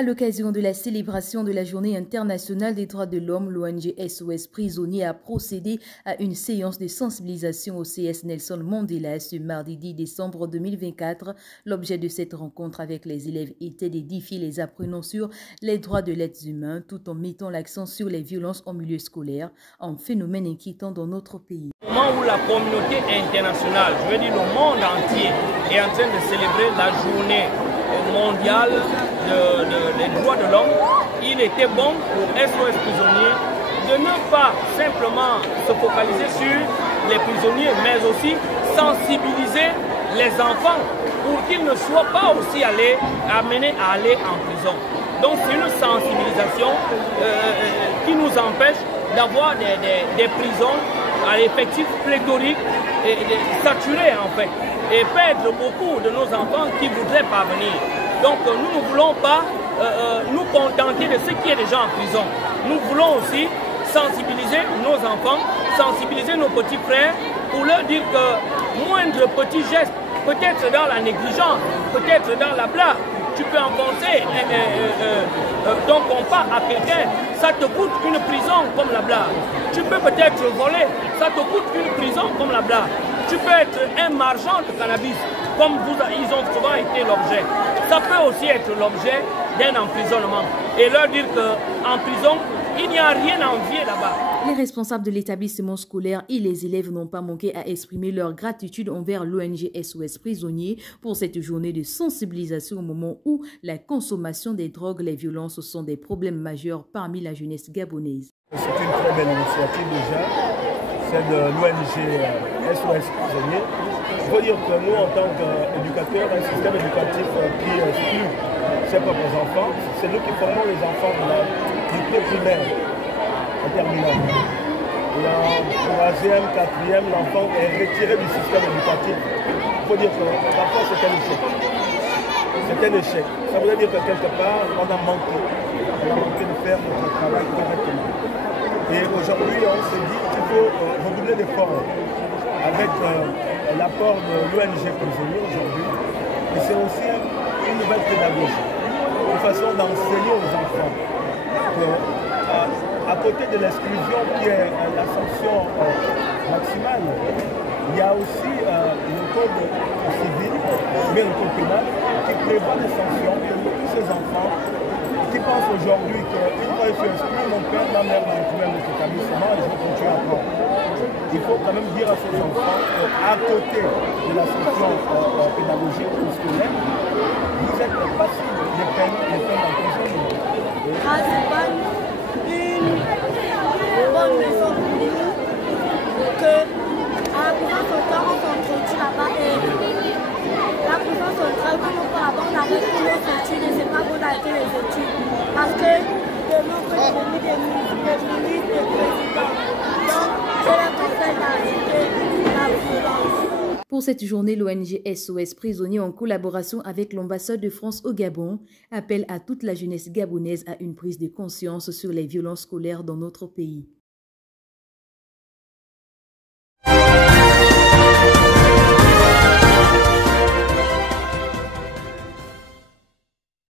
À l'occasion de la célébration de la Journée internationale des droits de l'homme, l'ONG SOS Prisonniers a procédé à une séance de sensibilisation au CS Nelson Mandela ce mardi 10 décembre 2024. L'objet de cette rencontre avec les élèves était d'édifier les apprenants sur les droits de l'être humain tout en mettant l'accent sur les violences en milieu scolaire, un phénomène inquiétant dans notre pays. Au moment où la communauté internationale, je veux dire le monde entier, est en train de célébrer la journée mondiale des droits de l'homme, il était bon pour SOS Prisonniers de ne pas simplement se focaliser sur les prisonniers, mais aussi sensibiliser les enfants pour qu'ils ne soient pas aussi amenés à aller en prison. Donc c'est une sensibilisation qui nous empêche d'avoir des prisons à l'effectif pléthorique et saturé en fait, et perdre beaucoup de nos enfants qui voudraient parvenir. Donc nous ne voulons pas nous contenter de ce qui est déjà en prison. Nous voulons aussi sensibiliser nos enfants, sensibiliser nos petits frères pour leur dire que moindre petit geste, peut-être dans la négligence, peut-être dans la blague, tu peux enfoncer ton compas à quelqu'un, ça te coûte une prison comme la blague. Tu peux peut-être voler, ça te coûte une prison comme la blague. Tu peux être un marchand de cannabis, comme ils ont souvent été l'objet. Ça peut aussi être l'objet d'un emprisonnement. Et leur dire qu'en prison, il n'y a rien à envier là-bas. Les responsables de l'établissement scolaire et les élèves n'ont pas manqué à exprimer leur gratitude envers l'ONG SOS Prisonniers pour cette journée de sensibilisation au moment où la consommation des drogues, les violences sont des problèmes majeurs parmi la jeunesse gabonaise. C'est une très belle initiative déjà, c'est de l'ONG SOS Prisonniers. Il faut dire que nous, en tant qu'éducateurs, un système éducatif qui exclut ses propres enfants, c'est nous qui formons les enfants du primaire en terminale. Et en troisième, quatrième, l'enfant est retiré du système éducatif. Il faut dire que parfois c'est un échec. C'est un échec. Ça veut dire que quelque part, on a manqué. On a manqué de faire notre travail correctement. Et aujourd'hui, on se dit qu'il faut redoubler d'efforts avec l'apport de l'ONG Prisonniers aujourd'hui. Et c'est aussi une nouvelle pédagogie, une façon d'enseigner aux enfants que, à côté de l'exclusion qui est la sanction maximale, il y a aussi le code civil, mais le code pénal, qui prévoit des sanctions pour tous ces enfants qui pensent aujourd'hui qu'une fois je suis exclu, mon père, ma mère va retrouver un autre établissement et je vais continuer à apprendre. Il faut quand même dire à ces enfants qu'à côté de la sanction pédagogique ou scolaire, vous êtes passible des peines d'emprisonnement. C'est pas une bonne raison pour nous que à la prison centrale on s'entretue là-bas et la prison centrale comme on peut apprendre avec tous nos études et c'est pas bon d'arrêter les études parce que demain on peut devenir des ministres, des présidents. Donc je leur conseille d'arrêter la violence. Pour cette journée, l'ONG SOS Prisonniers, en collaboration avec l'ambassade de France au Gabon, appelle à toute la jeunesse gabonaise à une prise de conscience sur les violences scolaires dans notre pays.